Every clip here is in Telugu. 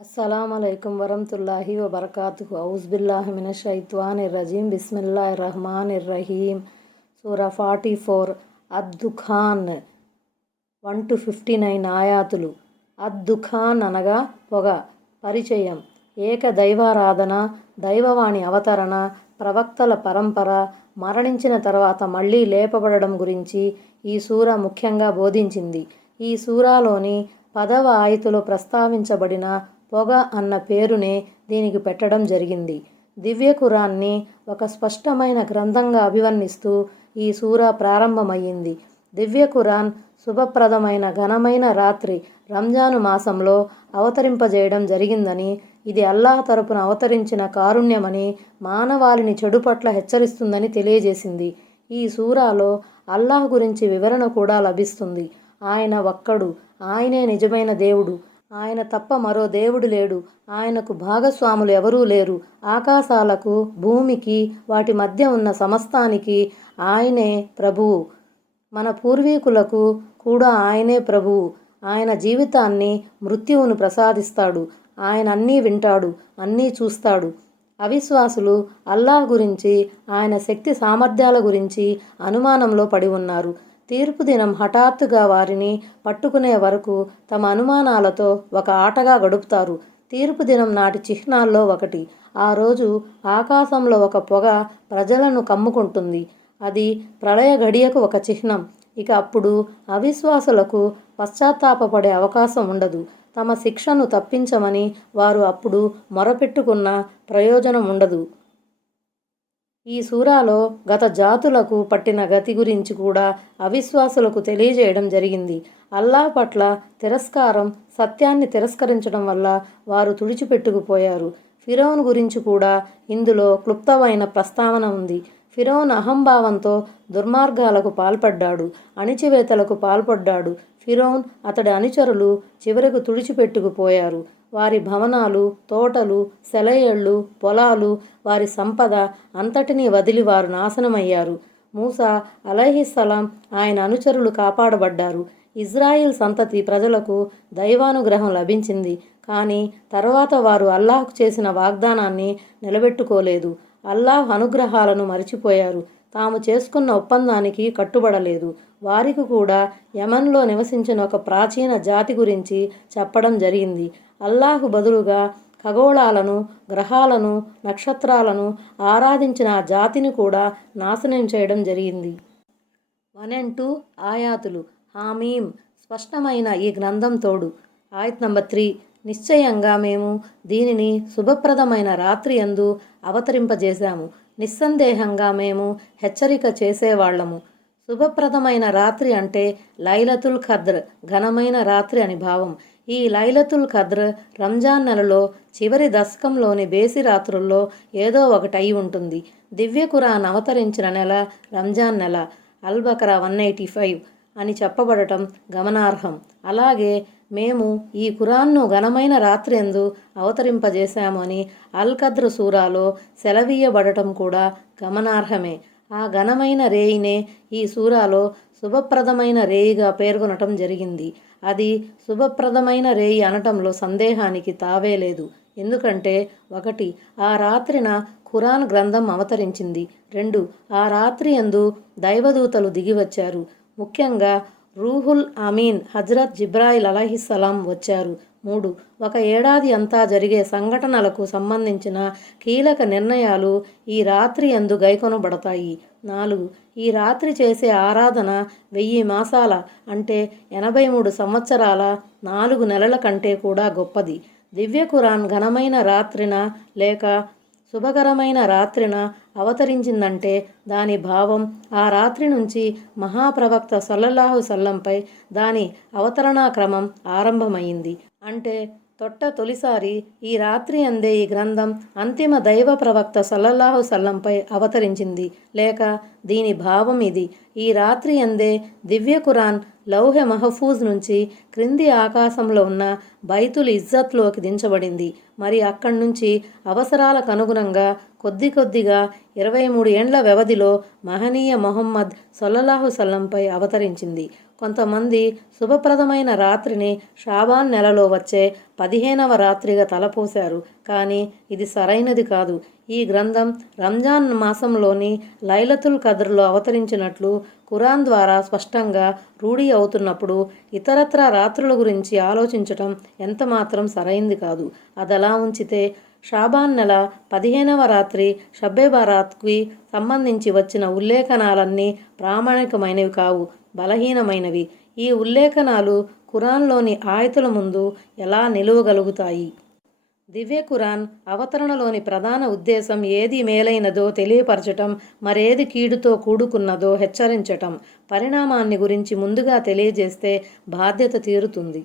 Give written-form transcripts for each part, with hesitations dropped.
अस्सलामुअलैकुम वरहमतुल्लाहि वबरकातुहु औज़ुबिल्लाहि मिनश्शैत्वानिर्रजीम बिस्मिल्लाहिर्रहमानिर्रहीम సూరా 44 అద్-దుఖాన్ 1-59 ఆయాతులు. అద్-దుఖాన్ అనగా పొగ. పరిచయం. ఏక దైవారాధన, దైవవాణి అవతరణ, ప్రవక్తల పరంపర, మరణించిన తర్వాత మళ్ళీ లేపబడడం గురించి ఈ సూరా ముఖ్యంగా బోధించింది. ఈ సూరాలోని 10వ ఆయతులో ప్రస్తావించబడిన పొగ అన్న పేరునే దీనికి పెట్టడం జరిగింది. దివ్య ఖురాన్ని ఒక స్పష్టమైన గ్రంథంగా అభివర్ణిస్తూ ఈ సూరా ప్రారంభమయ్యింది. దివ్య ఖురాన్ శుభప్రదమైన ఘనమైన రాత్రి రంజాను మాసంలో అవతరింపజేయడం జరిగిందని, ఇది అల్లాహ్ తరపున అవతరించిన కారుణ్యమని, మానవాళిని చెడు పట్ల హెచ్చరిస్తుందని తెలియజేసింది. ఈ సూరాలో అల్లాహ్ గురించి వివరణ కూడా లభిస్తుంది. ఆయన ఒక్కడు, ఆయనే నిజమైన దేవుడు, ఆయన తప్ప మరో దేవుడు లేడు, ఆయనకు భాగస్వాములు ఎవరూ లేరు, ఆకాశాలకు, భూమికి, వాటి మధ్య ఉన్న సమస్తానికి ఆయనే ప్రభువు, మన పూర్వీకులకు కూడా ఆయనే ప్రభువు, ఆయన జీవితాన్ని, మృత్యువును ప్రసాదిస్తాడు, ఆయన అన్నీ వింటాడు, అన్నీ చూస్తాడు. అవిశ్వాసులు అల్లాహ్ గురించి, ఆయన శక్తి సామర్థ్యాల గురించి అనుమానంలో పడి ఉన్నారు. తీర్పు దినం హఠాత్తుగా వారిని పట్టుకునే వరకు తమ అనుమానాలతో ఒక ఆటగా గడుపుతారు. తీర్పు దినం నాటి చిహ్నాల్లో ఒకటి. ఆ రోజు ఆకాశంలో ఒక పొగ ప్రజలను కమ్ముకుంటుంది. అది ప్రళయ ఘడియకు ఒక చిహ్నం. ఇక అప్పుడు అవిశ్వాసులకు పశ్చాత్తాపపడే అవకాశం ఉండదు. తమ శిక్షను తప్పించమని వారు అప్పుడు మొరపెట్టుకున్న ప్రయోజనం ఉండదు. ఈ సూరాలో గత జాతులకు పట్టిన గతి గురించి కూడా అవిశ్వాసులకు తెలియజేయడం జరిగింది. అల్లాహ్ పట్ల తిరస్కారం, సత్యాన్ని తిరస్కరించడం వల్ల వారు తుడిచిపెట్టుకుపోయారు. ఫిరౌన్ గురించి కూడా ఇందులో క్లుప్తమైన ప్రస్తావన ఉంది. ఫిరౌన్ అహంభావంతో దుర్మార్గాలకు పాల్పడ్డాడు, అణిచివేతలకు పాల్పడ్డాడు. ఫిరౌన్, అతడి అనుచరులు చివరకు తుడిచిపెట్టుకుపోయారు. వారి భవనాలు, తోటలు, సెలయేళ్లు, పొలాలు, వారి సంపద అంతటినీ వదిలి వారు నాశనమయ్యారు. మూసా అలైహిస్సలాం, ఆయన అనుచరులు కాపాడబడ్డారు. ఇజ్రాయిల్ సంతతి ప్రజలకు దైవానుగ్రహం లభించింది. కానీ తర్వాత వారు అల్లాహ్కు చేసిన వాగ్దానాన్ని నిలబెట్టుకోలేదు. అల్లాహ్ అనుగ్రహాలను మరిచిపోయారు. తాము చేసుకున్న ఒప్పందానికి కట్టుబడలేదు. వారికి కూడా యమన్లో నివసించిన ఒక ప్రాచీన జాతి గురించి చెప్పడం జరిగింది. అల్లాహ్ బదులుగా ఖగోళాలను, గ్రహాలను, నక్షత్రాలను ఆరాధించిన ఆ జాతిని కూడా నాశనం చేయడం జరిగింది. 1 and 2 ఆయాతులు. హామీం, స్పష్టమైన ఈ గ్రంథం తోడు. ఆయత్ నంబర్ 3. నిశ్చయంగా మేము దీనిని శుభప్రదమైన రాత్రి యందు అవతరింపజేశాము. నిస్సందేహంగా మేము హెచ్చరిక చేసేవాళ్లము. శుభప్రదమైన రాత్రి అంటే లైలతుల్ ఖద్ర్, ఘనమైన రాత్రి అని భావం. ఈ లైలతుల్ ఖద్ర్ రంజాన్ నెలలో చివరి దశకంలోని బేసి రాత్రుల్లో ఏదో ఒకటి అయి ఉంటుంది. దివ్య ఖురాన్ అవతరించిన నెల రంజాన్ నెల. అల్-బకరా 185 అని చెప్పబడటం గమనార్హం. అలాగే మేము ఈ ఖురాన్ను ఘనమైన రాత్రి యందు అవతరింపజేశాము అని అల్-ఖద్ర్ సూరాలో సెలవీయబడటం కూడా గమనార్హమే. ఆ ఘనమైన రేయినే ఈ సూరాలో శుభప్రదమైన రేయిగా పేర్కొనటం జరిగింది. అది శుభప్రదమైన రేయి అనటంలో సందేహానికి తావే లేదు. ఎందుకంటే 1. ఆ రాత్రిన ఖురాన్ గ్రంథం అవతరించింది. 2. ఆ రాత్రి యందు దైవదూతలు దిగివచ్చారు. ముఖ్యంగా రూహుల్ అమీన్ హజ్రత్ జిబ్రాయిల్ అలైహిస్సలాం వచ్చారు. 3. ఒక ఏడాది అంతా జరిగే సంఘటనలకు సంబంధించిన కీలక నిర్ణయాలు ఈ రాత్రి యందు గైకొనబడతాయి. 4. ఈ రాత్రి చేసే ఆరాధన 1000 మాసాల అంటే 83 సంవత్సరాల 4 నెలల కంటే కూడా గొప్పది. దివ్య ఖురాన్ ఘనమైన రాత్రిన లేక శుభకరమైన రాత్రిన అవతరించిందంటే దాని భావం ఆ రాత్రి నుంచి మహాప్రవక్త సల్లల్లాహు సల్లంపై దాని అవతరణా క్రమం ఆరంభమైంది. అంటే తొలిసారి ఈ రాత్రి అందే ఈ గ్రంథం అంతిమ దైవ ప్రవక్త సల్లల్లాహు సల్లంపై అవతరించింది. లేక దీని భావం ఇది: ఈ రాత్రి అందే దివ్య ఖురాన్ లౌహె మహఫూజ్ నుంచి క్రింది ఆకాశంలో ఉన్న బైతుల్ ఇజ్జత్లోకి దించబడింది. మరి అక్కడి నుంచి అవసరాలకు అనుగుణంగా కొద్దిగా 23 ఏండ్ల వ్యవధిలో మహనీయ మొహమ్మద్ సల్లల్లాహు సల్లంపై అవతరించింది. కొంతమంది శుభప్రదమైన రాత్రిని షాబాన్ నెలలో వచ్చే 15వ రాత్రిగా తలపోశారు. కానీ ఇది సరైనది కాదు. ఈ గ్రంథం రంజాన్ మాసంలోని లైలతుల్ ఖద్ర్లో అవతరించినట్లు ఖురాన్ ద్వారా స్పష్టంగా రూఢి అవుతున్నప్పుడు ఇతరత్రా రాత్రుల గురించి ఆలోచించటం ఎంతమాత్రం సరైంది కాదు. అదలా ఉంచితే షాబాన్ నెల 15వ రాత్రి షబ్బే బరాత్కి సంబంధించి వచ్చిన ఉల్లేఖనాలన్నీ ప్రామాణికమైనవి కావు, బలహీనమైనవి. ఈ ఉల్లేఖనాలు ఖురాన్లోని ఆయతుల ముందు ఎలా నిలువగలుగుతాయి? దివ్య ఖురాన్ అవతరణలోని ప్రధాన ఉద్దేశం ఏది మేలైనదో తెలియపరచటం, మరేది కీడుతో కూడుకున్నదో హెచ్చరించటం. పరిణామాన్ని గురించి ముందుగా తెలియజేస్తే బాధ్యత తీరుతుంది.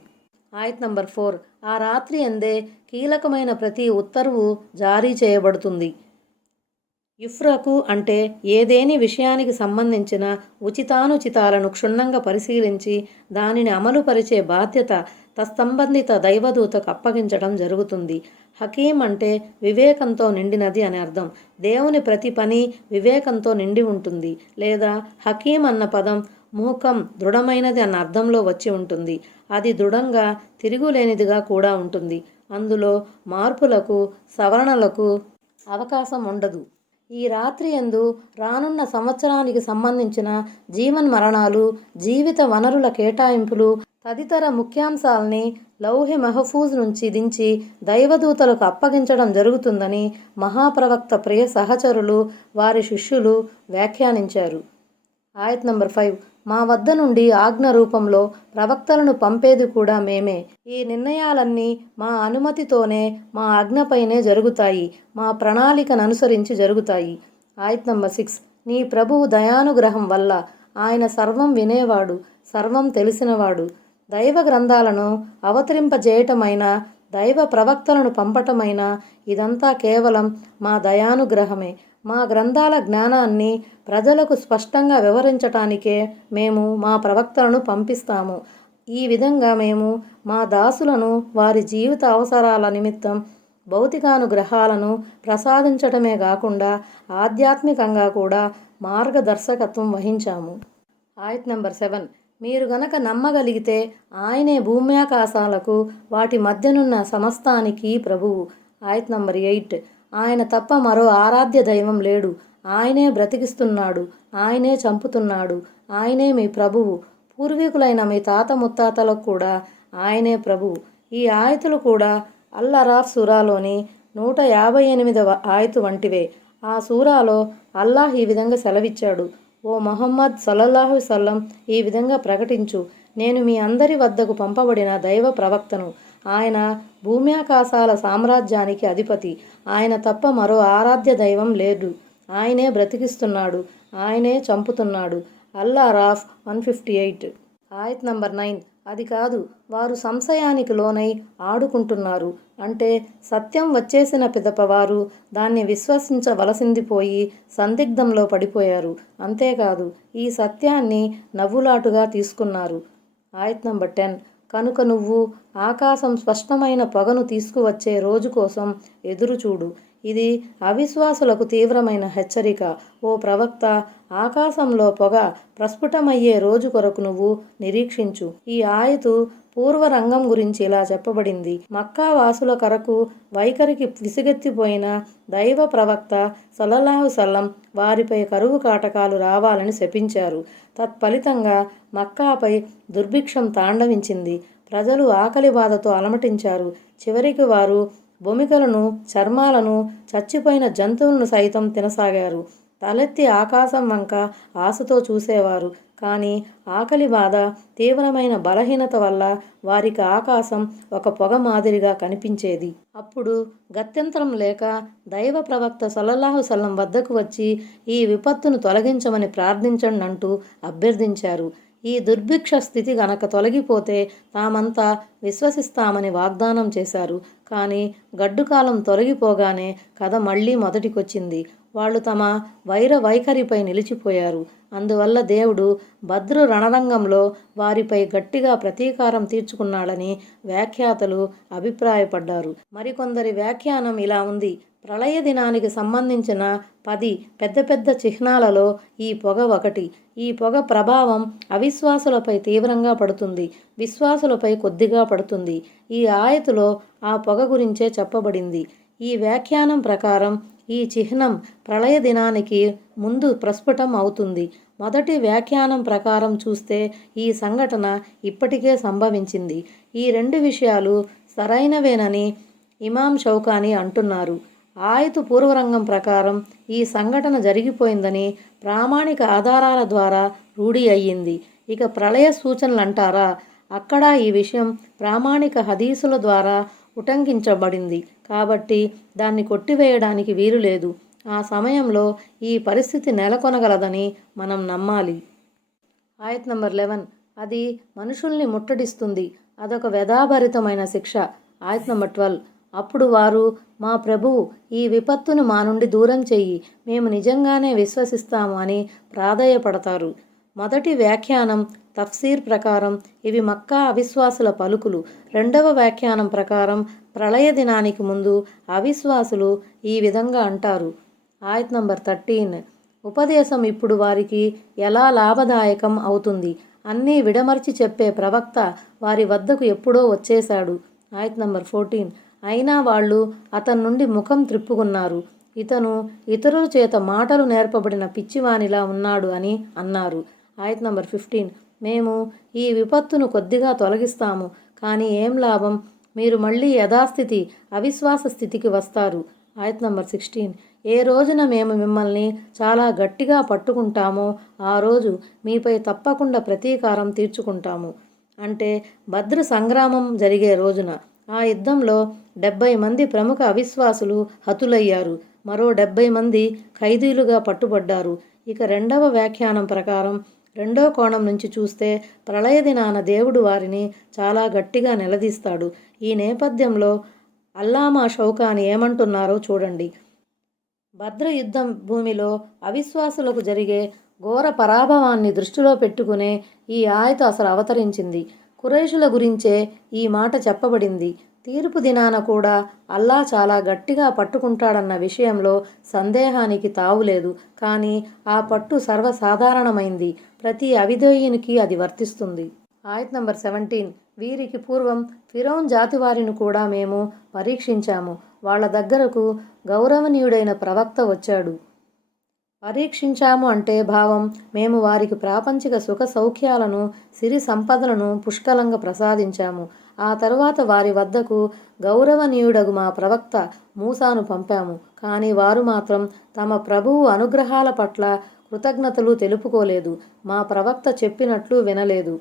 ఆయత్ నంబర్ 4. ఆ రాత్రి ఎందే కీలకమైన ప్రతి ఉత్తర్వు జారీ చేయబడుతుంది. ఇఫ్రకు అంటే ఏదేని విషయానికి సంబంధించిన ఉచితానుచితాలను క్షుణ్ణంగా పరిశీలించి దానిని అమలుపరిచే బాధ్యత తత్సంబంధిత దైవదూతకు అప్పగించడం జరుగుతుంది. హకీం అంటే వివేకంతో నిండినది అని అర్థం. దేవుని ప్రతి పని వివేకంతో నిండి ఉంటుంది. లేదా హకీం అన్న పదం మూకం, దృఢమైనది అన్న అర్థంలో వచ్చి ఉంటుంది. అది దృఢంగా, తిరుగులేనిదిగా కూడా ఉంటుంది. అందులో మార్పులకు, సవరణలకు అవకాశం ఉండదు. ఈ రాత్రి యందు రానున్న సంవత్సరానికి సంబంధించిన జీవన్మరణాలు, జీవిత వనరుల కేటాయింపులు తదితర ముఖ్యాంశాల్ని లౌహె మహఫూజ్ నుంచి దించి దైవదూతలకు అప్పగించడం జరుగుతుందని మహాప్రవక్త ప్రియ సహచరులు, వారి శిష్యులు వ్యాఖ్యానించారు. ఆయత్ నంబర్ 5. మా వద్ద నుండి ఆజ్ఞ రూపంలో ప్రవక్తలను పంపేది కూడా మేమే. ఈ నిర్ణయాలన్నీ మా అనుమతితోనే, మా ఆజ్ఞపైనే జరుగుతాయి. మా ప్రణాళికను అనుసరించి జరుగుతాయి. ఆయత్ నంబర్ 6. నీ ప్రభువు దయానుగ్రహం వల్ల ఆయన సర్వం వినేవాడు, సర్వం తెలిసినవాడు. దైవ గ్రంథాలను అవతరింపజేయటమైనా, దైవ ప్రవక్తలను పంపటమైనా ఇదంతా కేవలం మా దయానుగ్రహమే. మా గ్రంథాల జ్ఞానాన్ని ప్రజలకు స్పష్టంగా వివరించటానికే మేము మా ప్రవక్తలను పంపిస్తాము. ఈ విధంగా మేము మా దాసులను వారి జీవిత అవసరాల నిమిత్తం భౌతికానుగ్రహాలను ప్రసాదించటమే కాకుండా ఆధ్యాత్మికంగా కూడా మార్గదర్శకత్వం వహించాము. ఆయత్ నంబర్ 7. మీరు గనక నమ్మగలిగితే ఆయనే భూమ్యాకాశాలకు వాటి మధ్యనున్న సమస్తానికి ప్రభువు. ఆయత్ నంబర్ 8. ఆయన తప్ప మరో ఆరాధ్య దైవం లేడు. ఆయనే బ్రతికిస్తున్నాడు, ఆయనే చంపుతున్నాడు, ఆయనే మీ ప్రభువు. పూర్వీకులైన మీ తాత ముత్తాతలకు కూడా ఆయనే ప్రభువు. ఈ ఆయతులు కూడా అల్ అరాఫ్ సూరాలోని 158వ ఆయతు వంటివే. ఆ సూరాలో అల్లాహ్ ఈ విధంగా సెలవిచ్చాడు: ఓ ముహమ్మద్ సల్లల్లాహు అలైహి వసల్లం, ఈ విధంగా ప్రకటించు, నేను మీ అందరి వద్దకు పంపబడిన దైవ ప్రవక్తను. ఆయన భూమ్యాకాశాల సామ్రాజ్యానికి అధిపతి. ఆయన తప్ప మరో ఆరాధ్య దైవం లేదు. ఆయనే బ్రతికిస్తున్నాడు, ఆయనే చంపుతున్నాడు. అల్ అరాఫ్ 158. ఆయత్ నంబర్ 9. అది కాదు, వారు సంశయానికి లోనై ఆడుకుంటున్నారు. అంటే సత్యం వచ్చేసిన పిదప వారు దాన్ని విశ్వసించవలసింది పోయి సందిగ్ధంలో పడిపోయారు. అంతేకాదు, ఈ సత్యాన్ని నవ్వులాటుగా తీసుకున్నారు. ఆయత్ నంబర్ 10. కనుక నువ్వు ఆకాశం స్పష్టమైన పొగను తీసుకువచ్చే రోజు కోసం ఎదురుచూడు. ఇది అవిశ్వాసులకు తీవ్రమైన హెచ్చరిక. ఓ ప్రవక్త, ఆకాశంలో పొగ ప్రస్ఫుటమయ్యే రోజు కొరకు నువ్వు నిరీక్షించు. ఈ ఆయతు పూర్వరంగం గురించి ఇలా చెప్పబడింది: మక్కా వాసుల కొరకు వైఖరికి విసుగెత్తిపోయిన దైవ ప్రవక్త సల్లల్లాహు అలైహి వసల్లం వారిపై కరువు కాటకాలు రావాలని శపించారు. తత్ఫలితంగా మక్కాపై దుర్భిక్షం తాండవించింది. ప్రజలు ఆకలి బాధతో అలమటించారు. చివరికి వారు బొమికలను, చర్మాలను, చచ్చిపోయిన జంతువులను సైతం తినసాగారు. తలెత్తి ఆకాశం వంక ఆశతో చూసేవారు. కానీ ఆకలి బాధ, తీవ్రమైన బలహీనత వల్ల వారికి ఆకాశం ఒక పొగ మాదిరిగా కనిపించేది. అప్పుడు గత్యంతరం లేక దైవ ప్రవక్త సల్లల్లాహు అలైహి వసల్లం వద్దకు వచ్చి ఈ విపత్తును తొలగించమని ప్రార్థించండి అంటూ అభ్యర్థించారు. ఈ దుర్భిక్ష స్థితి గనక తొలగిపోతే తామంతా విశ్వసిస్తామని వాగ్దానం చేశారు. కానీ గడ్డుకాలం తొలగిపోగానే కథ మళ్ళీ మొదటికొచ్చింది. వాళ్ళు తమ వైర వైఖరిపై నిలిచిపోయారు. అందువల్ల దేవుడు భద్రు రణరంగంలో వారిపై గట్టిగా ప్రతీకారం తీర్చుకున్నాడని వ్యాఖ్యాతలు అభిప్రాయపడ్డారు. మరికొందరి వ్యాఖ్యానం ఇలా ఉంది. ప్రళయ దినానికి సంబంధించిన 10 పెద్ద పెద్ద చిహ్నాలలో ఈ పొగ ఒకటి. ఈ పొగ ప్రభావం అవిశ్వాసులపై తీవ్రంగా పడుతుంది, విశ్వాసులపై కొద్దిగా పడుతుంది. ఈ ఆయతులో ఆ పొగ గురించే చెప్పబడింది. ఈ వ్యాఖ్యానం ప్రకారం ఈ చిహ్నం ప్రళయ దినానికి ముందు ప్రస్ఫుటం అవుతుంది. మొదటి వ్యాఖ్యానం ప్రకారం చూస్తే ఈ సంఘటన ఇప్పటికే సంభవించింది. ఈ 2 విషయాలు సరైనవేనని ఇమాం షౌకానీ అంటున్నారు. ఆయతు పూర్వరంగం ప్రకారం ఈ సంఘటన జరిగిపోయిందని ప్రామాణిక ఆధారాల ద్వారా రూఢి అయ్యింది. ఇక ప్రళయ సూచనలంటారా, అక్కడ ఈ విషయం ప్రామాణిక హదీసుల ద్వారా ఉటంకించబడింది కాబట్టి దాన్ని కొట్టివేయడానికి వీలు లేదు. ఆ సమయంలో ఈ పరిస్థితి నెలకొనగలదని మనం నమ్మాలి. ఆయత్ నంబర్ 11. అది మనుషుల్ని ముట్టడిస్తుంది, అదొక వ్యధాభరితమైన శిక్ష. ఆయత్ నంబర్ 12. అప్పుడు వారు, మా ప్రభువు, ఈ విపత్తును మా నుండి దూరం చెయ్యి, మేము నిజంగానే విశ్వసిస్తాము అని ప్రాధేయపడతారు. మొదటి వ్యాఖ్యానం తఫ్సీర్ ప్రకారం ఇవి మక్కా అవిశ్వాసుల పలుకులు. రెండవ వ్యాఖ్యానం ప్రకారం ప్రళయ దినానికి ముందు అవిశ్వాసులు ఈ విధంగా అంటారు. ఆయత్ నంబర్ 13. ఉపదేశం ఇప్పుడు వారికి ఎలా లాభదాయకం అవుతుంది. అన్నీ విడమర్చి చెప్పే ప్రవక్త వారి వద్దకు ఎప్పుడో వచ్చేశాడు. ఆయత్ నంబర్ 14. అయినా వాళ్ళు అతని నుండి ముఖం త్రిప్పుకున్నారు. ఇతను ఇతరుల చేత మాటలు నేర్పబడిన పిచ్చివానిలా ఉన్నాడు అని అన్నారు. ఆయత్ నంబర్ 15. మేము ఈ విపత్తును కొద్దిగా తొలగిస్తాము, కానీ ఏం లాభం, మీరు మళ్ళీ యథాస్థితి అవిశ్వాస స్థితికి వస్తారు. ఆయత్ నంబర్ 16. ఏ రోజున మేము మిమ్మల్ని చాలా గట్టిగా పట్టుకుంటామో ఆ రోజు మీపై తప్పకుండా ప్రతీకారం తీర్చుకుంటాము. అంటే భద్ర సంగ్రామం జరిగే రోజున. ఆ యుద్ధంలో 70 మంది ప్రముఖ అవిశ్వాసులు హతులయ్యారు, మరో 70 మంది ఖైదీలుగా పట్టుబడ్డారు. ఇక రెండవ వ్యాఖ్యానం ప్రకారం రెండో కోణం నుంచి చూస్తే ప్రళయ దినాన దేవుడు వారిని చాలా గట్టిగా నిలదీస్తాడు. ఈ నేపథ్యంలో అల్లామా షౌకానీ ఏమంటున్నారో చూడండి. భద్ర యుద్ధ భూమిలో అవిశ్వాసులకు జరిగే ఘోర పరాభవాన్ని దృష్టిలో పెట్టుకునే ఈ ఆయత అసలు అవతరించింది. ఖురైషుల గురించే ఈ మాట చెప్పబడింది. తీర్పు దినాన కూడా అల్లా చాలా గట్టిగా పట్టుకుంటాడన్న విషయంలో సందేహానికి తావులేదు. కానీ ఆ పట్టు సర్వసాధారణమైంది, ప్రతి అవిధేయునికి అది వర్తిస్తుంది. ఆయత్ నంబర్ 17. వీరికి పూర్వం ఫిరౌన్ జాతి వారిని కూడా మేము పరీక్షించాము. వాళ్ళ దగ్గరకు గౌరవనీయుడైన ప్రవక్త వచ్చాడు. పరీక్షించాము అంటే భావం, మేము వారికి ప్రాపంచిక సుఖ సౌఖ్యాలను, సిరి సంపదలను పుష్కలంగా ప్రసాదించాము. ఆ తరువాత వారి వద్దకు గౌరవనీయుడగు మా ప్రవక్త మూసాను పంపాము. కానీ వారు మాత్రం తమ ప్రభువు అనుగ్రహాల పట్ల కృతజ్ఞతలు తెలుపుకోలేదు, మా ప్రవక్త చెప్పినట్లు వినలేదు.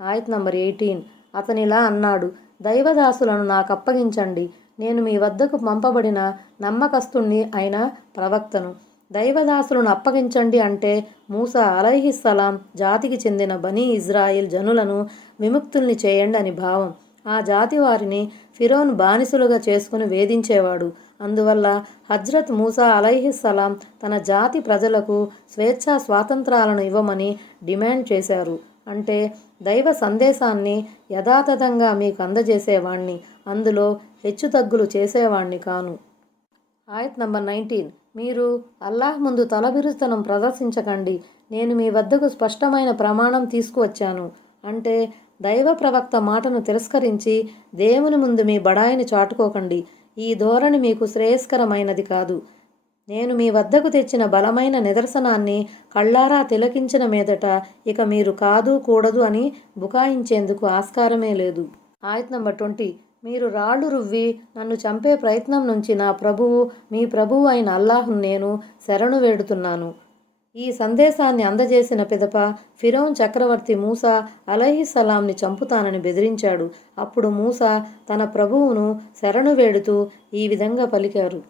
ఆయత్ నంబర్ 18. అతనిలా అన్నాడు, దైవదాసులను నాకు అప్పగించండి, నేను మీ వద్దకు పంపబడిన నమ్మకస్తుణ్ణి అయిన ప్రవక్తను. దైవదాసులను అప్పగించండి అంటే మూసా అలైహిస్సలాం జాతికి చెందిన బనీ ఇజ్రాయిల్ జనులను విముక్తుల్ని చేయండి అని భావం. ఆ జాతి వారిని ఫిరౌన్ బానిసులుగా చేసుకుని వేధించేవాడు. అందువల్ల హజ్రత్ మూసా అలైహిస్సలాం తన జాతి ప్రజలకు స్వేచ్ఛా స్వాతంత్రాలను ఇవ్వమని డిమాండ్ చేశారు. అంటే దైవ సందేశాన్ని యథాతథంగా మీకు అందజేసేవాణ్ణి, అందులో హెచ్చుతగ్గులు చేసేవాణ్ణి కాను. ఆయత్ నంబర్ 19. మీరు అల్లాహ్ ముందు తలబిరుస్తనం ప్రదర్శించకండి, నేను మీ వద్దకు స్పష్టమైన ప్రమాణం తీసుకువచ్చాను. అంటే దైవ ప్రవక్త మాటను తిరస్కరించి దేవుని ముందు మీ బడాయిని చాటుకోకండి. ఈ ధోరణి మీకు శ్రేయస్కరమైనది కాదు. నేను మీ వద్దకు తెచ్చిన బలమైన నిదర్శనాన్ని కళ్ళారా తిలకించిన మీదట ఇక మీరు కాదు కూడదు అని బుకాయించేందుకు ఆస్కారమే లేదు. ఆయత్ నంబర్ 20. మీరు రాళ్ళు రువ్వి నన్ను చంపే ప్రయత్నం నుంచి నా ప్రభువు, మీ ప్రభువు అయిన అల్లాహ్ను నేను శరణు వేడుతున్నాను. ఈ సందేశాన్ని అందజేసిన పిదప ఫిరౌన్ చక్రవర్తి మూసా అలైహిస్సలాంని చంపుతానని బెదిరించాడు. అప్పుడు మూసా తన ప్రభువును శరణు వేడుతూ ఈ విధంగా పలికారు.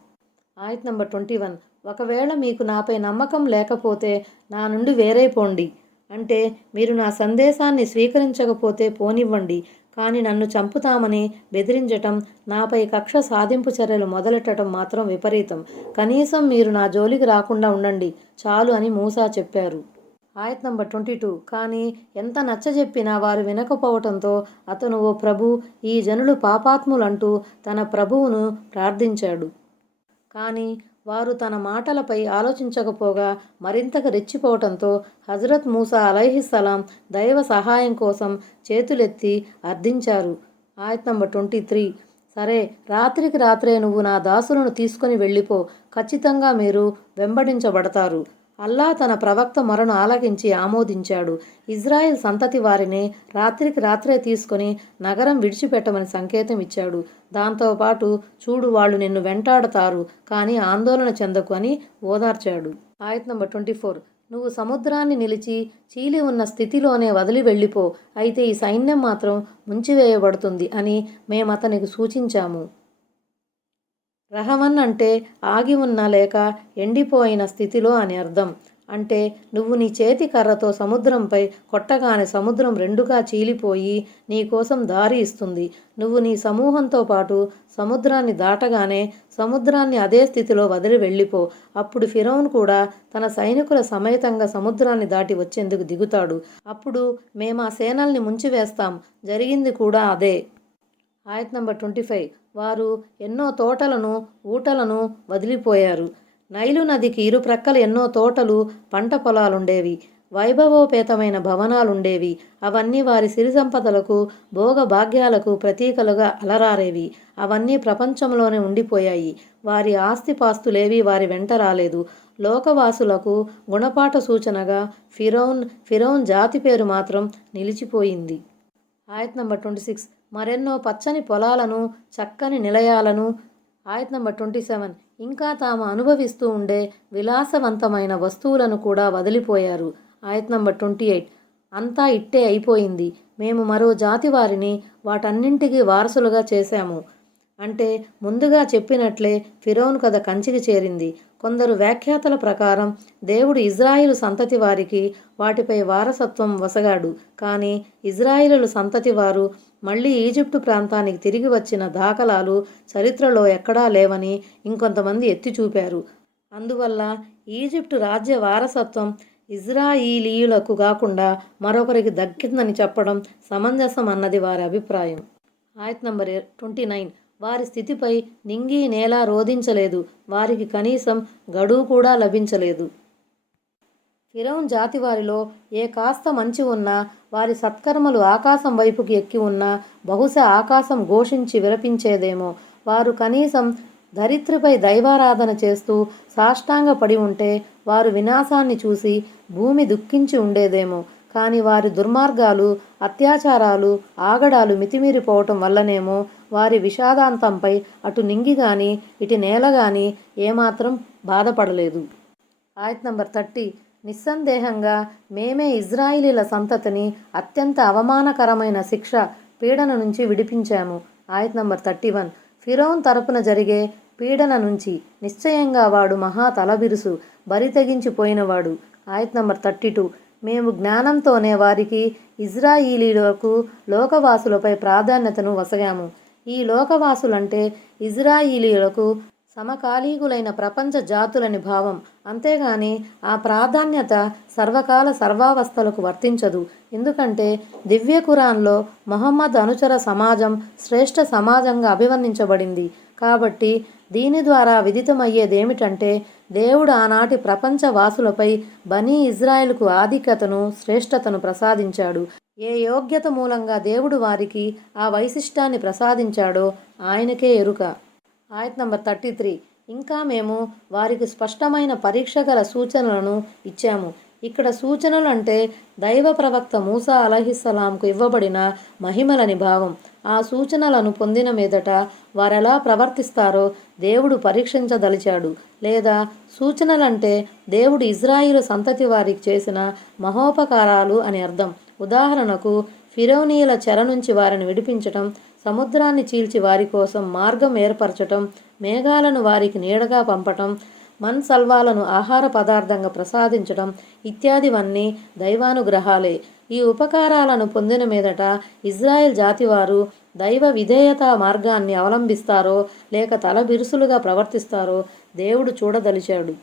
ఆయత్ నంబర్ 21. ఒకవేళ మీకు నాపై నమ్మకం లేకపోతే నా నుండి వేరైపోండి. అంటే మీరు నా సందేశాన్ని స్వీకరించకపోతే పోనివ్వండి, కానీ నన్ను చంపుతామని బెదిరించటం, నాపై కక్ష సాధింపు చర్యలు మొదలెట్టడం మాత్రం విపరీతం. కనీసం మీరు నా జోలికి రాకుండా ఉండండి చాలు అని మూసా చెప్పారు. ఆయత్ నంబర్ 22. కానీ ఎంత నచ్చజెప్పినా వారు వినకపోవటంతో అతను, ఓ ప్రభూ, ఈ జనులు పాపాత్ములంటూ తన ప్రభువును ప్రార్థించాడు. కానీ వారు తన మాటలపై ఆలోచించకపోగా మరింతగా రెచ్చిపోవటంతో హజరత్ మూసా అలైహిస్సలాం దైవ సహాయం కోసం చేతులెత్తి అర్థించారు. ఆయత్ నంబర్ 23. సరే, రాత్రికి రాత్రే నువ్వు నా దాసులను తీసుకొని వెళ్ళిపో, ఖచ్చితంగా మీరు వెంబడించబడతారు. అల్లా తన ప్రవక్త మొరను ఆలకించి ఆమోదించాడు. ఇజ్రాయెల్ సంతతి వారిని రాత్రికి రాత్రే తీసుకొని నగరం విడిచిపెట్టమని సంకేతం ఇచ్చాడు. దాంతోపాటు, చూడు, వాళ్ళు నిన్ను వెంటాడతారు, కానీ ఆందోళన చెందకు అని ఓదార్చాడు. ఆయత్ నంబర్ 24. నువ్వు సముద్రాన్ని నిలిచి చీలి ఉన్న స్థితిలోనే వదిలి వెళ్ళిపో, అయితే ఈ సైన్యం మాత్రం ముంచివేయబడుతుంది అని మేమతనికి సూచించాము. రహమన్ అంటే ఆగి ఉన్న లేక ఎండిపోయిన స్థితిలో అని అర్థం. అంటే నువ్వు నీ చేతి కర్రతో సముద్రంపై కొట్టగానే సముద్రం రెండుగా చీలిపోయి నీ కోసం దారి ఇస్తుంది. నువ్వు నీ సమూహంతో పాటు సముద్రాన్ని దాటగానే సముద్రాన్ని అదే స్థితిలో వదిలి వెళ్ళిపో. అప్పుడు ఫిరౌన్ కూడా తన సైనికుల సమేతంగా సముద్రాన్ని దాటి వచ్చేందుకు దిగుతాడు. అప్పుడు మేము ఆ సేనల్ని ముంచివేస్తాం. జరిగింది కూడా అదే. ఆయత్ నంబర్ 25. వారు ఎన్నో తోటలను, ఊటలను వదిలిపోయారు. నైలు నదికి ఇరుప్రక్కల ఎన్నో తోటలు, పంట పొలాలుండేవి. వైభవోపేతమైన భవనాలుండేవి. అవన్నీ వారి సిరి సంపదలకు, భోగభాగ్యాలకు ప్రతీకలుగా అలరారేవి. అవన్నీ ప్రపంచంలోనే ఉండిపోయాయి. వారి ఆస్తిపాస్తులేవీ వారి వెంట రాలేదు. లోకవాసులకు గుణపాఠ సూచనగా ఫిరౌన్ జాతి పేరు మాత్రం నిలిచిపోయింది. ఆయత్ నంబర్ 26. మరెన్నో పచ్చని పొలాలను, చక్కని నిలయాలను. ఆయత్ నంబర్ 27. ఇంకా తాము అనుభవిస్తూ ఉండే విలాసవంతమైన వస్తువులను కూడా వదిలిపోయారు. ఆయత్ నంబర్ 28. అంతా ఇట్టే అయిపోయింది. మేము మరో జాతి వారిని వాటన్నింటికీ వారసులుగా చేశాము. అంటే ముందుగా చెప్పినట్లే ఫిరౌన్ కథ కంచికి చేరింది. కొందరు వ్యాఖ్యాతల ప్రకారం దేవుడు ఇజ్రాయిలు సంతతి వారికి వాటిపై వారసత్వం వసగాడు. కానీ ఇజ్రాయిలు సంతతి వారు మళ్ళీ ఈజిప్టు ప్రాంతానికి తిరిగి వచ్చిన దాఖలాలు చరిత్రలో ఎక్కడా లేవని ఇంకొంతమంది ఎత్తి చూపారు. అందువల్ల ఈజిప్టు రాజ్య వారసత్వం ఇజ్రాయిలీయులకు కాకుండా మరొకరికి దక్కిందని చెప్పడం సమంజసం అన్నది వారి అభిప్రాయం. ఆయత్ నంబర్ 29. వారి స్థితిపై నింగి నేల రోధించలేదు. వారికి కనీసం గడువు కూడా లభించలేదు. ఫిరౌన్ జాతి వారిలో ఏ కాస్త మంచి ఉన్నా, వారి సత్కర్మలు ఆకాశం వైపుకి ఎక్కి ఉన్నా బహుశా ఆకాశం ఘోషించి విలపించేదేమో. వారు కనీసం ధరిత్రిపై దైవారాధన చేస్తూ సాష్టాంగ పడి ఉంటే వారు వినాశాన్ని చూసి భూమి దుఃఖించి ఉండేదేమో. కానీ వారి దుర్మార్గాలు, అత్యాచారాలు, ఆగడాలు మితిమీరిపోవటం వల్లనేమో వారి విషాదాంతంపై అటు నింగి గాని ఇటు నేల గాని ఏమాత్రం బాధపడలేదు. ఆయత్ నంబర్ 30. నిస్సందేహంగా మేమే ఇజ్రాయిలీల సంతతిని అత్యంత అవమానకరమైన శిక్ష, పీడన నుంచి విడిపించాము. ఆయత్ నంబర్ 31. ఫిరౌన్ తరపున జరిగే పీడన నుంచి నిశ్చయంగా వాడు మహా తలబిరుసు, బరి తెగించిపోయినవాడు. ఆయత్ నంబర్ 32. మేము జ్ఞానంతోనే వారికి, ఇజ్రాయిలీలకు, లోకవాసులపై ప్రాధాన్యతను వసగాము. ఈ లోకవాసులంటే ఇజ్రాయిలీలకు సమకాలీకులైన ప్రపంచ జాతులని భావం. అంతేగాని ఆ ప్రాధాన్యత సర్వకాల సర్వావస్థలకు వర్తించదు. ఎందుకంటే దివ్య ఖురాన్లో మొహమ్మద్ అనుచర సమాజం శ్రేష్ఠ సమాజంగా అభివర్ణించబడింది. కాబట్టి దీని ద్వారా విదితమయ్యేదేమిటంటే దేవుడు ఆనాటి ప్రపంచ వాసులపై బనీ ఇజ్రాయిల్కు ఆధిక్యతను, శ్రేష్ఠతను ప్రసాదించాడు. ఏ యోగ్యత మూలంగా దేవుడు వారికి ఆ వైశిష్టాన్ని ప్రసాదించాడో ఆయనకే ఎరుక. ఆయత్ నంబర్ 33. ఇంకా మేము వారికి స్పష్టమైన పరీక్ష గల సూచనలను ఇచ్చాము. ఇక్కడ సూచనలు అంటే దైవ ప్రవక్త మూసా అలైహిస్సలాంకు ఇవ్వబడిన మహిమలని భావం. ఆ సూచనలను పొందిన మీదట వారెలా ప్రవర్తిస్తారో దేవుడు పరీక్షించదలిచాడు. లేదా సూచనలంటే దేవుడు ఇజ్రాయిలు సంతతి వారికి చేసిన మహోపకారాలు అని అర్థం. ఉదాహరణకు ఫిరౌనీయుల చెర నుంచి వారిని విడిపించటం, సముద్రాన్ని చీల్చి వారి కోసం మార్గం ఏర్పరచటం, మేఘాలను వారికి నీడగా పంపటం, మన్సల్వాలను ఆహార పదార్థంగా ప్రసాదించడం ఇత్యాదివన్నీ దైవానుగ్రహాలే. ఈ ఉపకారాలను పొందిన మీదట ఇజ్రాయెల్ జాతివారు దైవ విధేయతా మార్గాన్ని అవలంబిస్తారో లేక తలబిరుసులుగా ప్రవర్తిస్తారో దేవుడు చూడదలిచాడు.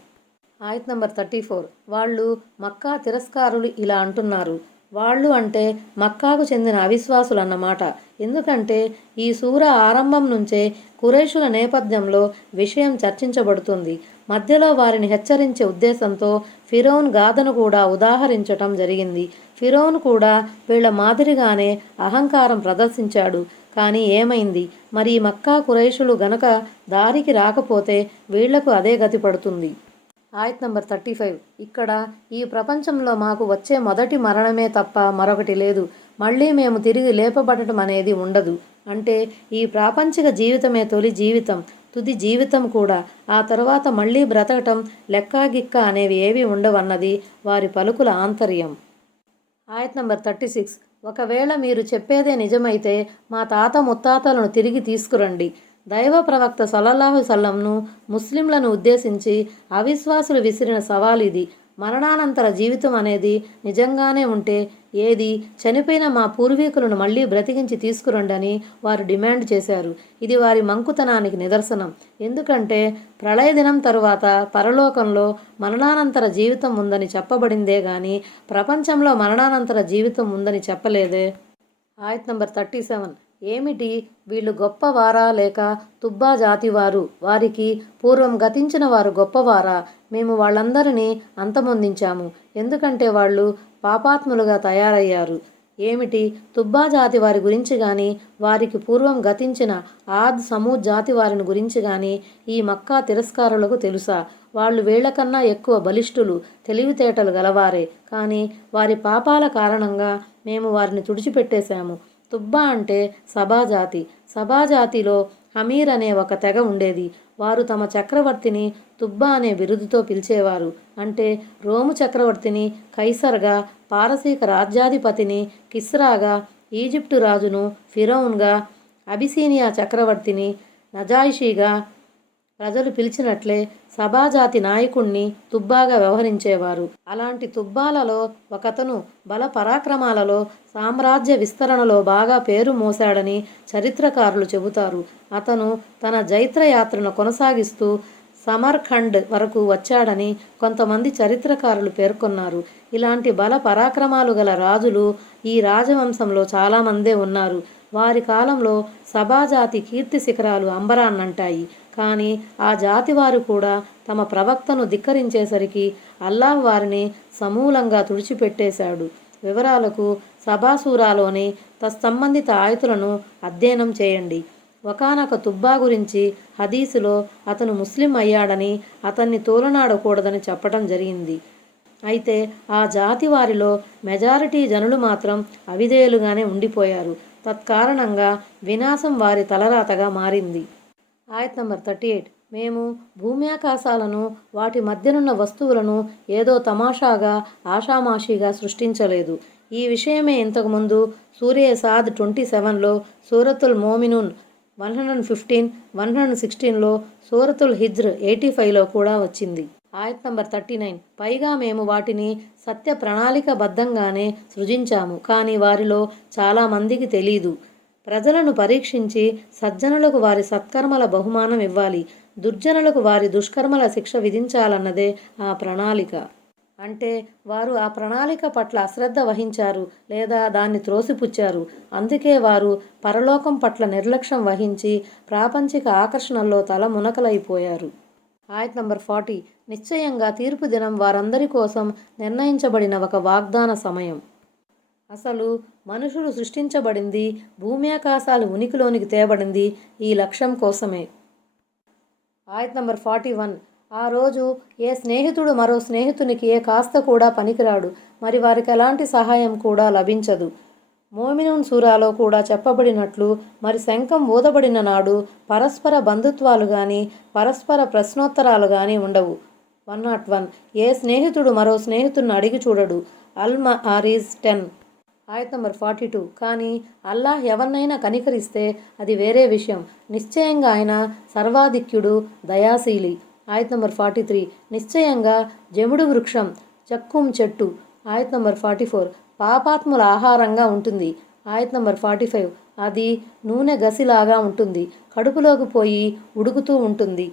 ఆయత్ నంబర్ 34. వాళ్ళు మక్కా తిరస్కారులు ఇలా అంటున్నారు. వాళ్ళు అంటే మక్కాకు చెందిన అవిశ్వాసులు అన్నమాట. ఎందుకంటే ఈ సూర ఆరంభం నుంచే కురైషుల నేపథ్యంలో విషయం చర్చించబడుతుంది. మధ్యలో వారిని హెచ్చరించే ఉద్దేశంతో ఫిరౌన్ గాథను కూడా ఉదాహరించటం జరిగింది. ఫిరౌన్ కూడా వీళ్ళ మాదిరిగానే అహంకారం ప్రదర్శించాడు. కానీ ఏమైంది? మరి ఈ మక్కా కురైషులు గనక దారికి రాకపోతే వీళ్లకు అదే గతి పడుతుంది. ఆయత్ నంబర్ 35. ఇక్కడ ఈ ప్రపంచంలో మాకు వచ్చే మొదటి మరణమే తప్ప మరొకటి లేదు. మళ్ళీ మేము తిరిగి లేపబడటం అనేది ఉండదు. అంటే ఈ ప్రాపంచిక జీవితమే తొలి జీవితం, తుది జీవితం కూడా. ఆ తర్వాత మళ్ళీ బ్రతకటం, లెక్కాగిక్క అనేవి ఏవి ఉండవన్నది వారి పలుకుల ఆంతర్యం. ఆయత్ నంబర్ 36. ఒకవేళ మీరు చెప్పేదే నిజమైతే మా తాత ముత్తాతలను తిరిగి తీసుకురండి. దైవ ప్రవక్త సల్లల్లాహు సల్లంను ముస్లింలను ఉద్దేశించి అవిశ్వాసులు విసిరిన సవాల్ ఇది. మరణానంతర జీవితం అనేది నిజంగానే ఉంటే ఏది చనిపోయిన మా పూర్వీకులను మళ్ళీ బ్రతికించి తీసుకురండని వారు డిమాండ్ చేశారు. ఇది వారి మంకుతనానికి నిదర్శనం. ఎందుకంటే ప్రళయ దినం తరువాత పరలోకంలో మరణానంతర జీవితం ఉందని చెప్పబడిందే గాని ప్రపంచంలో మరణానంతర జీవితం ఉందని చెప్పలేదే. ఆయత్ నంబర్ 37. ఏమిటి వీళ్ళు గొప్పవారా లేక తుబ్బా జాతివారు? వారికి పూర్వం గతించిన వారు గొప్పవారా? మేము వాళ్ళందరినీ అంతమొందించాము. ఎందుకంటే వాళ్ళు పాపాత్ములుగా తయారయ్యారు. ఏమిటి తుబ్బా జాతి వారి గురించి కానీ వారికి పూర్వం గతించిన ఆద్ సమూద్ జాతి వారిని గురించి కానీ ఈ మక్కా తిరస్కారులకు తెలుసా? వాళ్ళు వీళ్లకన్నా ఎక్కువ బలిష్ఠులు, తెలివితేటలు గలవారే. కానీ వారి పాపాల కారణంగా మేము వారిని తుడిచిపెట్టేశాము. తుబ్బా అంటే సబాజాతి. సబాజాతిలో హమీర్ అనే ఒక తెగ ఉండేది. వారు తమ చక్రవర్తిని తుబ్బా అనే బిరుదుతో పిలిచేవారు. అంటే రోము చక్రవర్తిని కైసర్గా, పారసీక రాజ్యాధిపతిని కిస్రాగా, ఈజిప్టు రాజును ఫిరౌన్గా, అబిసీనియా చక్రవర్తిని నజాయిషీగా ప్రజలు పిలిచినట్లే సబాజాతి నాయకుణ్ణి తుబ్బాగా వ్యవహరించేవారు. అలాంటి తుబ్బాలలో ఒకతను బల పరాక్రమాలలో, సామ్రాజ్య విస్తరణలో బాగా పేరు మోశాడని చరిత్రకారులు చెబుతారు. అతను తన జైత్రయాత్రను కొనసాగిస్తూ సమర్ఖండ్ వరకు వచ్చాడని కొంతమంది చరిత్రకారులు పేర్కొన్నారు. ఇలాంటి బల పరాక్రమాలు గల రాజులు ఈ రాజవంశంలో చాలామందే ఉన్నారు. వారి కాలంలో సబాజాతి కీర్తి శిఖరాలు అంబరాన్నంటాయి. కానీ ఆ జాతి వారు కూడా తమ ప్రవక్తను ధిక్కరించేసరికి అల్లాహ్ వారిని సమూలంగా తుడిచిపెట్టేశాడు. వివరాలకు సబాసూరాలోని తత్సంబంధిత ఆయతులను అధ్యయనం చేయండి. ఒకానొక తుబ్బా గురించి హదీసులో అతను ముస్లిం అయ్యాడని, అతన్ని తోలనాడకూడదని చెప్పడం జరిగింది. అయితే ఆ జాతి వారిలో మెజారిటీ జనులు మాత్రం అవిధేయులుగానే ఉండిపోయారు. తత్కారణంగా వినాశం వారి తలరాతగా మారింది. ఆయత్ నంబర్ 38. మేము భూమ్యాకాశాలను వాటి మధ్యనున్న వస్తువులను ఏదో తమాషాగా ఆషామాషీగా సృష్టించలేదు. ఈ విషయమే ఇంతకుముందు సూరే సాద్ 27లో, సూరతుల్ మోమినూన్ 115, 116లో, సూరతుల్ హిజ్ర్ 85లో కూడా వచ్చింది. ఆయత్ నంబర్ 39. పైగా మేము వాటిని సత్య ప్రణాళికబద్ధంగానే సృజించాము. కానీ వారిలో చాలామందికి తెలీదు. ప్రజలను పరీక్షించి సజ్జనులకు వారి సత్కర్మల బహుమానం ఇవ్వాలి, దుర్జనులకు వారి దుష్కర్మల శిక్ష విధించాలన్నదే ఆ ప్రణాళిక. అంటే వారు ఆ ప్రణాళిక పట్ల అశ్రద్ధ వహించారు లేదా దాన్ని త్రోసిపుచ్చారు. అందుకే వారు పరలోకం పట్ల నిర్లక్ష్యం వహించి ప్రాపంచిక ఆకర్షణల్లో తల మునకలైపోయారు. ఆయత్ నంబర్ 40. నిశ్చయంగా తీర్పు దినం వారందరి కోసం నిర్ణయించబడిన ఒక వాగ్దాన సమయం. అసలు మనుషులు సృష్టించబడింది, భూమ్యాకాశాలు ఉనికిలోనికి తేబడింది ఈ లక్ష్యం కోసమే. ఆయత్ నంబర్ 41. ఆ రోజు ఏ స్నేహితుడు మరో స్నేహితునికి ఏ కాస్త కూడా పనికిరాడు, మరి వారికి ఎలాంటి సహాయం కూడా లభించదు. మోమినూన్ సూరాలో కూడా చెప్పబడినట్లు మరి శంఖం ఊదబడిన నాడు పరస్పర బంధుత్వాలు కానీ పరస్పర ప్రశ్నోత్తరాలు కానీ ఉండవు. 101. ఏ స్నేహితుడు మరో స్నేహితుడిని అడిగి చూడడు. అల్ మఆరిజ్ 10. ఆయత్ నంబర్ 42. కానీ అల్లాహ్ ఎవరినైనా కనికరిస్తే అది వేరే విషయం. నిశ్చయంగా ఆయన సర్వాధిక్యుడు, దయాశీలి. ఆయత్ నంబర్ 43. నిశ్చయంగా జముడు వృక్షం, చక్కుం చెట్టు. ఆయత్ నంబర్ 44. పాపాత్ముల ఆహారంగా ఉంటుంది. ఆయత్ నంబర్ 45. అది నూనె గసిలాగా ఉంటుంది, కడుపులోకి పోయి ఉడుకుతూ ఉంటుంది.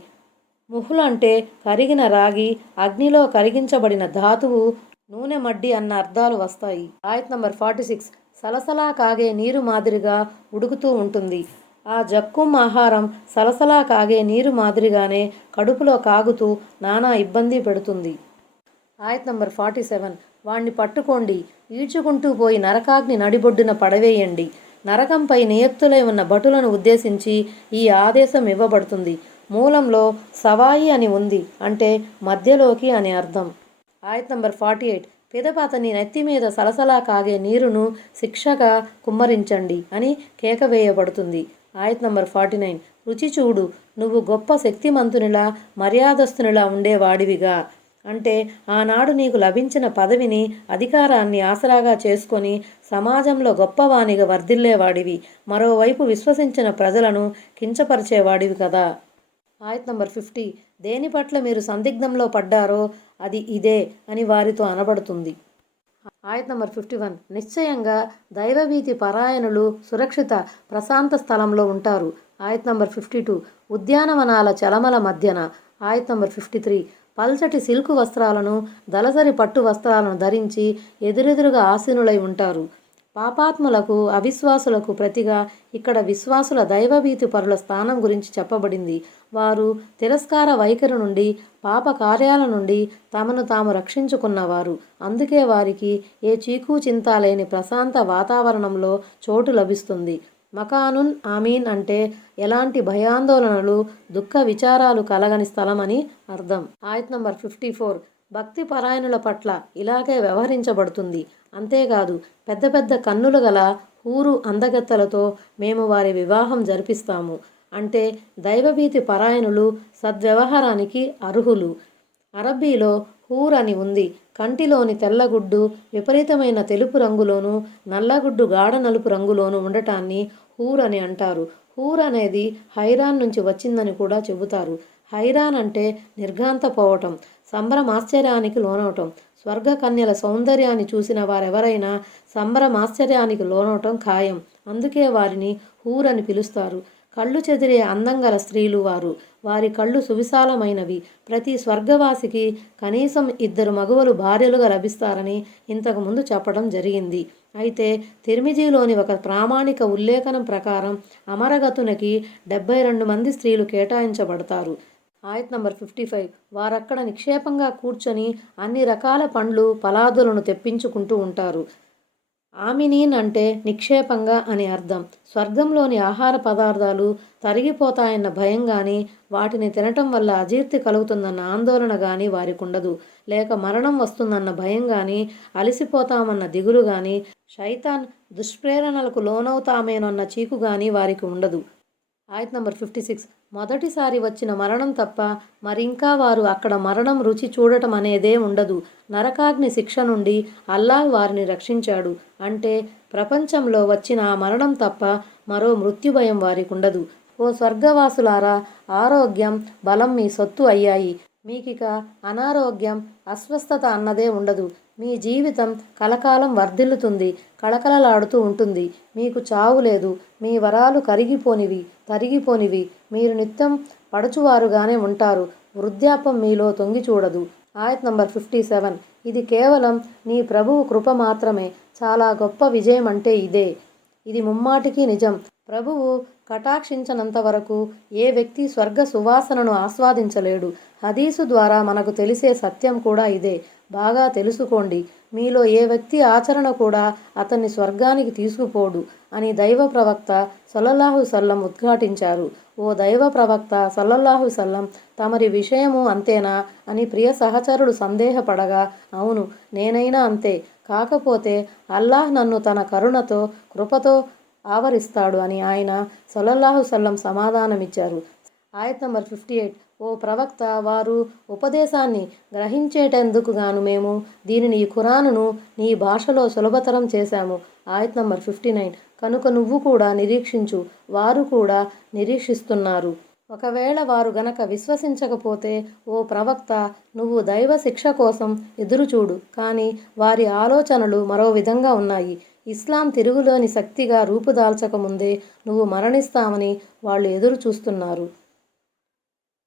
ముహుల్ అంటే కరిగిన రాగి, అగ్నిలో కరిగించబడిన ధాతువు, నూనె మడ్డి అన్న అర్థాలు వస్తాయి. ఆయత్ నంబర్ 46. సలసలా కాగే నీరు మాదిరిగా ఉడుకుతూ ఉంటుంది. ఆ జక్కుం ఆహారం సలసలా కాగే నీరు మాదిరిగానే కడుపులో కాగుతూ నానా ఇబ్బంది పెడుతుంది. ఆయత్ నంబర్ 47. వాణ్ణి పట్టుకోండి, ఈడ్చుకుంటూ పోయి నరకాగ్ని నడిబొడ్డున పడవేయండి. నరకంపై నియుక్తులై ఉన్న భటులను ఉద్దేశించి ఈ ఆదేశం ఇవ్వబడుతుంది. మూలంలో సవాయి అని ఉంది, అంటే మధ్యలోకి అని అర్థం. ఆయత్ నంబర్ 48. పిదప అతని నెత్తి మీద సలసలా కాగే నీరును శిక్షగా కుమ్మరించండి అని కేక వేయబడుతుంది. ఆయత్ నంబర్ 49. రుచి చూడు, నువ్వు గొప్ప శక్తిమంతునిలా మర్యాదస్తునిలా ఉండేవాడివిగా. అంటే ఆనాడు నీకు లభించిన పదవిని, అధికారాన్ని ఆసరాగా చేసుకొని సమాజంలో గొప్పవానిగా వర్ధిల్లేవాడివి. మరోవైపు విశ్వసించిన ప్రజలను కించపరిచేవాడివి కదా. ఆయత్ నంబర్ 50. దేని పట్ల మీరు సందిగ్ధంలో పడ్డారో అది ఇదే అని వారితో అనబడుతుంది. ఆయత్ నంబర్ 51. నిశ్చయంగా దైవభీతి పరాయణులు సురక్షిత ప్రశాంత స్థలంలో ఉంటారు. ఆయత్ నంబర్ 52. ఉద్యానవనాల చలమల మధ్యన. ఆయత్ నంబర్ 53. పల్చటి సిల్కు వస్త్రాలను, దళసరి పట్టు వస్త్రాలను ధరించి ఎదురెదురుగా ఆసీనులై ఉంటారు. పాపాత్ములకు, అవిశ్వాసులకు ప్రతిగా ఇక్కడ విశ్వాసుల దైవభీతి పరుల స్థానం గురించి చెప్పబడింది. వారు తిరస్కార వైఖరి నుండి, పాప కార్యాల నుండి తమను తాము రక్షించుకున్నవారు. అందుకే వారికి ఏ చీకు చింత లేని ప్రశాంత వాతావరణంలో చోటు లభిస్తుంది. మకానున్ ఆమీన్ అంటే ఎలాంటి భయాందోళనలు, దుఃఖ విచారాలు కలగని స్థలం అని అర్థం. ఆయత్ నంబర్ 54. భక్తి పరాయణుల పట్ల ఇలాగే వ్యవహరించబడుతుంది. అంతేకాదు, పెద్ద పెద్ద కన్నులు గల హూరు అందగత్తెలతో మేము వారి వివాహం జరిపిస్తాము. అంటే దైవభీతి పరాయణులు సద్వ్యవహారానికి అర్హులు. అరబ్బీలో హూర్ అని ఉంది. కంటిలోని తెల్లగుడ్డు విపరీతమైన తెలుపు రంగులోను, నల్లగుడ్డు గాఢ నలుపు రంగులోను ఉండటాన్ని హూర్ అని అంటారు. హూర్ అనేది హైరాన్ నుంచి వచ్చిందని కూడా చెబుతారు. హైరాన్ అంటే నిర్ఘాంతపోవటం, సంభ్రమాశ్చర్యానికి లోనవటం. స్వర్గ కన్యల సౌందర్యాన్ని చూసిన వారెవరైనా సంభ్రమాశ్చర్యానికి లోనవటం ఖాయం. అందుకే వారిని హూర్ అని పిలుస్తారు. కళ్ళు చెదిరే అందంగల స్త్రీలు వారు. వారి కళ్ళు సువిశాలమైనవి. ప్రతి స్వర్గవాసికి కనీసం 2 మగవలు భార్యలుగా లభిస్తారని ఇంతకుముందు చెప్పడం జరిగింది. అయితే తిర్మిజీలోని ఒక ప్రామాణిక ఉల్లేఖనం ప్రకారం అమరగతునికి 72 మంది స్త్రీలు కేటాయించబడతారు. ఆయత్ నంబర్ 55. వారక్కడ నిక్షేపంగా కూర్చొని అన్ని రకాల పండ్లు, ఫలాదులను తెప్పించుకుంటూ ఉంటారు. ఆమినీన్ అంటే నిక్షేపంగా అని అర్థం. స్వర్గంలోని ఆహార పదార్థాలు తరిగిపోతాయన్న భయం కానీ, వాటిని తినటం వల్ల అజీర్తి కలుగుతుందన్న ఆందోళన కానీ వారికుండదు. లేక మరణం వస్తుందన్న భయం కానీ, అలసిపోతామన్న దిగులు కానీ, శైతాన్ దుష్ప్రేరణలకు లోనవుతామేనన్న చీకు కానీ వారికి ఉండదు. ఆయత్ నంబర్ 56. మొదటిసారి వచ్చిన మరణం తప్ప మరింకా వారు అక్కడ మరణం రుచి చూడటం అనేదే ఉండదు. నరకాగ్ని శిక్ష నుండి అల్లాహ్ వారిని రక్షించాడు. అంటే ప్రపంచంలో వచ్చిన ఆ మరణం తప్ప మరో మృత్యుభయం వారికి ఉండదు. ఓ స్వర్గవాసులారా, ఆరోగ్యం, బలం మీ సొత్తు అయ్యాయి. మీకిక అనారోగ్యం, అస్వస్థత అన్నదే ఉండదు. మీ జీవితం కలకాలం వర్ధిల్లుతుంది, కళకళలాడుతూ ఉంటుంది. మీకు చావు లేదు. మీ వరాలు కరిగిపోనివి, తరిగిపోనివి. మీరు నిత్యం పడుచువారుగానే ఉంటారు. వృద్ధాప్యం మీలో తొంగి చూడదు. ఆయత్ నంబర్ 57. ఇది కేవలం నీ ప్రభువు కృప మాత్రమే. చాలా గొప్ప విజయం అంటే ఇదే. ఇది ముమ్మాటికి నిజం. ప్రభువు కటాక్షించనంత వరకు ఏ వ్యక్తి స్వర్గ సువాసనను ఆస్వాదించలేడు. హదీసు ద్వారా మనకు తెలిసే సత్యం కూడా ఇదే. బాగా తెలుసుకోండి. మీలో ఏ వ్యక్తి ఆచరణ కూడా అతన్ని స్వర్గానికి తీసుకుపోడు అని దైవ ప్రవక్త సల్లల్లాహు సల్లం ఉద్ఘాటించారు. ఓ దైవ ప్రవక్త సల్లల్లాహు సల్లం, తమరి విషయము అంతేనా అని ప్రియ సహచరుడు సందేహపడగా, అవును, నేనైనా అంతే. కాకపోతే అల్లాహ్ నన్ను తన కరుణతో, కృపతో ఆవరిస్తాడు అని ఆయన సల్లల్లాహు సల్లం సమాధానమిచ్చారు. ఆయత్ నంబర్ 58. ఓ ప్రవక్త, వారు ఉపదేశాన్ని గ్రహించేటందుకు గాను మేము దీనిని, ఈ ఖురానును నీ భాషలో సులభతరం చేశాము. ఆయత్ నంబర్ 59. కనుక నువ్వు కూడా నిరీక్షించు, వారు కూడా నిరీక్షిస్తున్నారు. ఒకవేళ వారు గనక విశ్వసించకపోతే ఓ ప్రవక్త, నువ్వు దైవ శిక్ష కోసం ఎదురుచూడు. కానీ వారి ఆలోచనలు మరో విధంగా ఉన్నాయి. ఇస్లాం తిరుగులేని శక్తిగా రూపుదాల్చక ముందే నువ్వు మరణిస్తామని వాళ్ళు ఎదురు చూస్తున్నారు.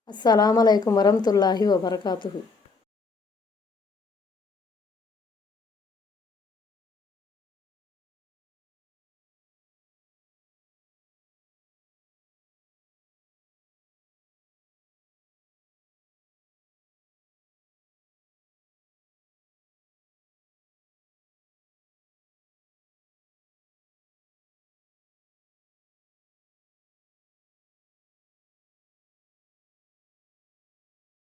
అస్సలాము అలైకుం వరహ్మతుల్లాహి వబరకాతుహు.